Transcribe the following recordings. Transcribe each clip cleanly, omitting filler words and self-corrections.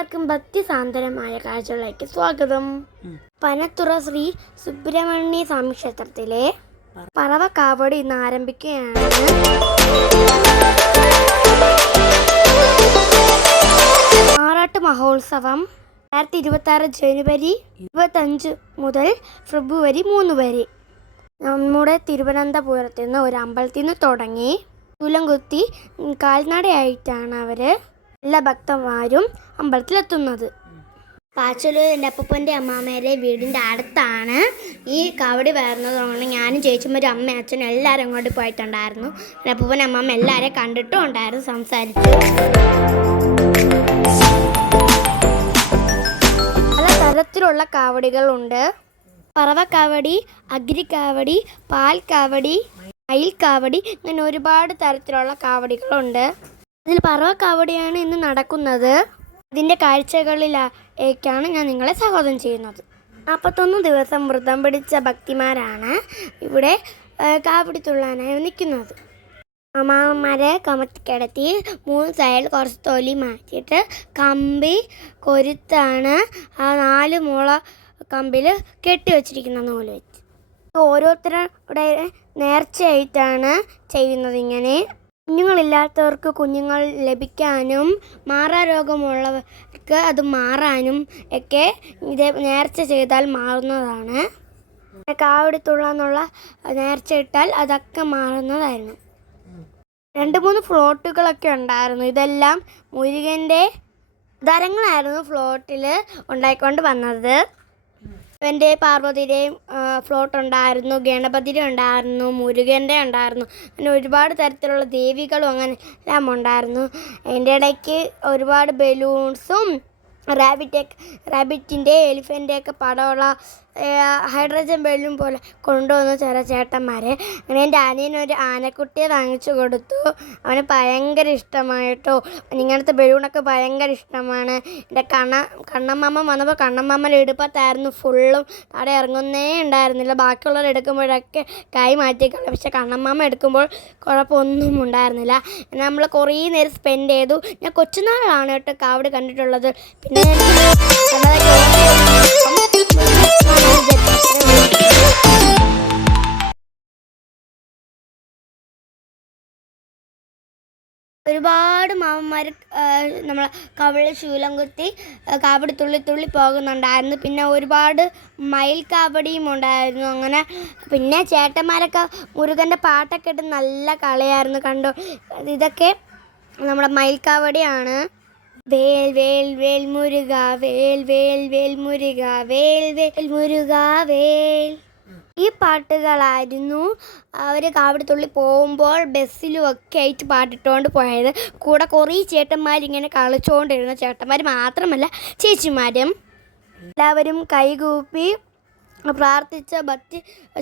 എല്ലാവർക്കും ഭക്തിസാന്ദ്രമായ കാഴ്ചകളിലേക്ക് സ്വാഗതം. പനത്തുറ ശ്രീ സുബ്രഹ്മണ്യ സ്വാമി ക്ഷേത്രത്തിലെ പറവക്കാവടി ഇന്ന് ആരംഭിക്കുകയാണ്. ആറാട്ട് മഹോത്സവം 2026 ജനുവരി 25 മുതൽ ഫെബ്രുവരി 3 വരെ നമ്മുടെ തിരുവനന്തപുരത്ത് നിന്ന് ഒരു അമ്പലത്തിൽ നിന്ന് തുടങ്ങി ശൂലം കുത്തി കാൽനടയായിട്ടാണ് എല്ലാ ഭക്തന്മാരും അമ്പലത്തിലെത്തുന്നത്. പാച്ചലൂർ എൻ്റെ അപ്പൂപ്പൻ്റെ അമ്മാമ്മേരെ വീടിൻ്റെ അടുത്താണ് ഈ കാവടി വരുന്നതുകൊണ്ട് ഞാനും ചേച്ചിമാരും അമ്മയും അച്ഛനും എല്ലാവരും അങ്ങോട്ട് പോയിട്ടുണ്ടായിരുന്നു. എൻ്റെ അപ്പൂപ്പൻ്റെ അമ്മാമ്മ എല്ലാവരെയും കണ്ടിട്ടും ഉണ്ടായിരുന്നു, സംസാരിച്ചു. പല തരത്തിലുള്ള കാവടികളുണ്ട്. പറവക്കാവടി, അഗ്രിക്കാവടി, പാൽക്കാവടി, അയിൽക്കാവടി, അങ്ങനെ ഒരുപാട് തരത്തിലുള്ള കാവടികളുണ്ട്. ഇതിൽ പറവക്കാവടിയാണ് ഇന്ന് നടക്കുന്നത്. ഇതിൻ്റെ കാഴ്ചകളിലേക്കാണ് ഞാൻ നിങ്ങളെ സ്വാഗതം ചെയ്യുന്നത്. 41 ദിവസം വ്രതം പിടിച്ച ഭക്തിമാരാണ് ഇവിടെ കാവടി തുള്ളാനായി നിൽക്കുന്നത്. അമ്മാവന്മാരെ കമത്തിക്കിടത്തി 3 സൈഡിൽ കുറച്ച് തൊലി മാറ്റിയിട്ട് കമ്പി കൊരുത്താണ് ആ 4 മുള കമ്പിൽ കെട്ടി വച്ചിരിക്കുന്ന നൂല് വെച്ച്. ഓരോരുത്തരുടെ നേർച്ചയായിട്ടാണ് ചെയ്യുന്നത്. ഇങ്ങനെ കുഞ്ഞുങ്ങളില്ലാത്തവർക്ക് കുഞ്ഞുങ്ങൾ ലഭിക്കാനും മാറാരോഗമുള്ളവർക്ക് അത് മാറാനും ഒക്കെ ഇത് നേർച്ച ചെയ്താൽ മാറുന്നതാണ്. കാവടി തുള്ളാന്നുള്ള നേർച്ച ഇട്ടാൽ അതൊക്കെ മാറുന്നതായിരുന്നു. 2-3 ഫ്ലോട്ടുകളൊക്കെ ഉണ്ടായിരുന്നു. ഇതെല്ലാം മുരുകൻ്റെ ധരങ്ങളായിരുന്നു ഫ്ലോട്ടിൽ ഉണ്ടായിക്കൊണ്ട് വന്നത്. എൻ്റെ പാർവതിയുടെയും ഫ്ലോട്ട് ഉണ്ടായിരുന്നു, ഗണപതിയുടെ ഉണ്ടായിരുന്നു, മുരുകൻ്റെ ഉണ്ടായിരുന്നു. അങ്ങനെ ഒരുപാട് തരത്തിലുള്ള ദേവികളും അങ്ങനെ എല്ലാം ഉണ്ടായിരുന്നു. അതിൻ്റെ ഇടയ്ക്ക് ഒരുപാട് ബലൂൺസും റാബിറ്റിൻ്റെ എലിഫൻ്റെയൊക്കെ പടമുള്ള ഹൈഡ്രജൻ ബലൂൺ പോലെ കൊണ്ടുവന്നു ചില ചേട്ടന്മാരെ. അങ്ങനെ എൻ്റെ അനിയനൊരു ആനക്കുട്ടിയെ വാങ്ങിച്ചു കൊടുത്തു. അവന് ഭയങ്കര ഇഷ്ടമായിട്ടോ. ഇങ്ങനത്തെ ബലൂണൊക്കെ ഭയങ്കര ഇഷ്ടമാണ്. എൻ്റെ കണ്ണമ്മ വന്നപ്പോൾ കണ്ണമ്മയുടെ ഇടുപ്പത്തായിരുന്നു ഫുള്ളും. അവിടെ ഇറങ്ങുന്നേ ഉണ്ടായിരുന്നില്ല. ബാക്കിയുള്ളവർ എടുക്കുമ്പോഴൊക്കെ കൈ മാറ്റിക്കളയും. പക്ഷെ കണ്ണമ്മ എടുക്കുമ്പോൾ കുഴപ്പമൊന്നും ഉണ്ടായിരുന്നില്ല. നമ്മൾ കുറേ നേരം സ്പെൻഡ് ചെയ്തു. ഞാൻ കൊച്ചുനാളാണ് കേട്ടോ കാവടി കണ്ടിട്ടുള്ളത്. പിന്നെ ഒരുപാട് മാമന്മാർ നമ്മളെ കവിളിൽ ശൂലം കുത്തി കാവടി തുള്ളി പോകുന്നുണ്ടായിരുന്നു. പിന്നെ ഒരുപാട് മയിൽ കാവടിയും ഉണ്ടായിരുന്നു. അങ്ങനെ പിന്നെ ചേട്ടന്മാരൊക്കെ മുരുകൻ്റെ പാട്ടൊക്കെ ഇട്ട് നല്ല കളിയായിരുന്നു. കണ്ടോ, ഇതൊക്കെ നമ്മുടെ മയിൽ കാവടിയാണ്. വേൽ വേൽ വേൽ മുരുക, വേൽ വേൽ വേൽ മുരുക, വേൽ വേൽ മുരുക വേൽ. ഈ പാട്ടുകളായിരുന്നു അവർ കാവടി തുള്ളി പോകുമ്പോൾ ബസ്സിലും ഒക്കെ ആയിട്ട് പാട്ടിട്ടുകൊണ്ട് പോയത്. കൂടെ കുറേ ചേട്ടന്മാരിങ്ങനെ കളിച്ചുകൊണ്ടിരുന്നു. ചേട്ടന്മാർ മാത്രമല്ല ചേച്ചിമാരും എല്ലാവരും കൈകൂപ്പി പ്രാർത്ഥിച്ച ഭക്തി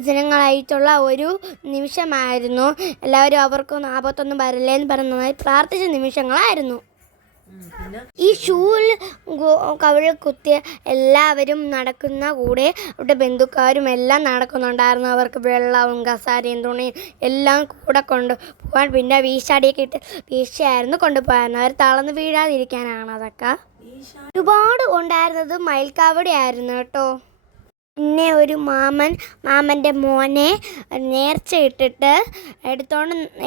ജനങ്ങളായിട്ടുള്ള ഒരു നിമിഷമായിരുന്നു. എല്ലാവരും അവർക്കൊന്നും ആപത്തൊന്നും വരല്ലേ എന്ന് പറഞ്ഞ് നന്നായി പ്രാർത്ഥിച്ച നിമിഷങ്ങളായിരുന്നു. ഈ ഷൂവിൽ കവിളിൽ കുത്തിയ എല്ലാവരും നടക്കുന്ന കൂടെ അവരുടെ ബന്ധുക്കാരും എല്ലാം നടക്കുന്നുണ്ടായിരുന്നു. അവർക്ക് വെള്ളവും കസാരയും തുണിയും എല്ലാം കൂടെ കൊണ്ടുപോകാൻ. പിന്നെ വീശാടിയൊക്കെ ഇട്ട് വീശയായിരുന്നു കൊണ്ടുപോയായിരുന്നു. അവർ തളർന്ന് വീഴാതിരിക്കാനാണ് അതൊക്കെ. ഒരുപാട് ഉണ്ടായിരുന്നത് മയിൽക്കാവടി ആയിരുന്നു കേട്ടോ. പിന്നെ ഒരു മാമൻ്റെ മോനെ നേർച്ച ഇട്ടിട്ട്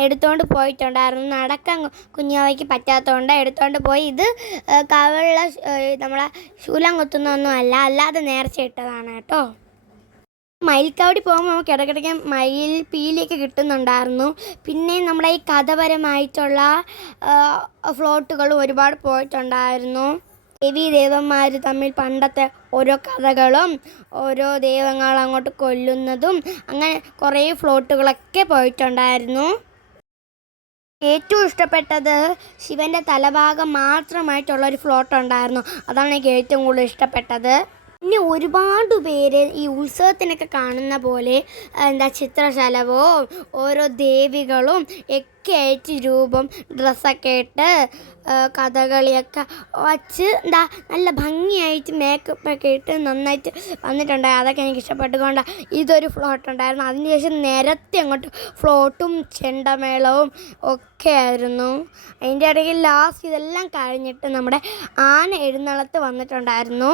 എടുത്തോണ്ട് പോയിട്ടുണ്ടായിരുന്നു. നടക്കാൻ കുഞ്ഞാവയ്ക്ക് പറ്റാത്തതുകൊണ്ട് എടുത്തോണ്ട് പോയി. ഇത് കവിളിൽ നമ്മളെ ശൂലം കുത്തുന്നൊന്നും അല്ലാതെ നേർച്ച ഇട്ടതാണ് കേട്ടോ. മയിൽക്കാവടി പോകുമ്പോൾ നമുക്ക് ഇടയ്ക്കിടയ്ക്ക് മയിൽ പീലിയൊക്കെ കിട്ടുന്നുണ്ടായിരുന്നു. പിന്നെ നമ്മുടെ ഈ കഥപരമായിട്ടുള്ള ഫ്ലോട്ടുകളും ഒരുപാട് പോയിട്ടുണ്ടായിരുന്നു. ദേവന്മാർ തമ്മിൽ പണ്ടത്തെ ഓരോ കഥകളും ഓരോ ദൈവങ്ങൾ അങ്ങോട്ട് കൊല്ലുന്നതും അങ്ങനെ കുറേ ഫ്ലോട്ടുകളൊക്കെ പോയിട്ടുണ്ടായിരുന്നു. ഏറ്റവും ഇഷ്ടപ്പെട്ടത് ശിവൻ്റെ തലഭാഗം മാത്രമായിട്ടുള്ളൊരു ഫ്ലോട്ട് ഉണ്ടായിരുന്നു. അതാണ് എനിക്ക് ഏറ്റവും കൂടുതൽ ഇഷ്ടപ്പെട്ടത്. പിന്നെ ഒരുപാട് പേര് ഈ ഉത്സവത്തിനൊക്കെ കാണുന്ന പോലെ ചിത്രശലഭവും ഓരോ ദേവികളും ഒക്കെ ആയിട്ട് രൂപം ഡ്രസ്സൊക്കെ ഇട്ട് കഥകളിയൊക്കെ വച്ച് നല്ല ഭംഗിയായിട്ട് മേക്കപ്പൊക്കെ ഇട്ട് നന്നായിട്ട് വന്നിട്ടുണ്ടായി. അതൊക്കെ എനിക്ക് ഇഷ്ടപ്പെട്ടുകൊണ്ട് ഇതൊരു ഫ്ലോട്ട് ഉണ്ടായിരുന്നു. അതിനുശേഷം നിരത്തി അങ്ങോട്ട് ഫ്ലോട്ടും ചെണ്ടമേളവും ഒക്കെ ആയിരുന്നു. അതിൻ്റെ ഇടയിൽ ലാസ്റ്റ് ഇതെല്ലാം കഴിഞ്ഞിട്ട് നമ്മുടെ ആന എഴുന്നള്ളത്ത് വന്നിട്ടുണ്ടായിരുന്നു.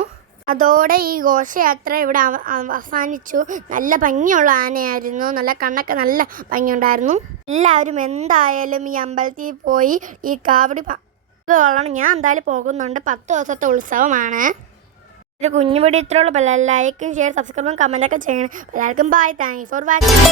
അതോടെ ഈ ഘോഷയാത്ര ഇവിടെ അവസാനിച്ചു. നല്ല ഭംഗിയുള്ള ആനയായിരുന്നു. നല്ല കണ്ണൊക്കെ നല്ല ഭംഗിയുണ്ടായിരുന്നു. എല്ലാവരും എന്തായാലും ഈ അമ്പലത്തിൽ പോയി ഈ കാവടി കൊള്ളണം. ഞാൻ എന്തായാലും പോകുന്നുണ്ട്. 10 ദിവസത്തെ ഉത്സവമാണ്. ഒരു കുഞ്ഞു വീഡിയോ ഇത്രയുള്ള പോലെ ലൈക്കും ഷെയർ സബ്സ്ക്രൈബും കമൻറ്റൊക്കെ ചെയ്യണം. എല്ലാവർക്കും ബൈ. Thanks for watching.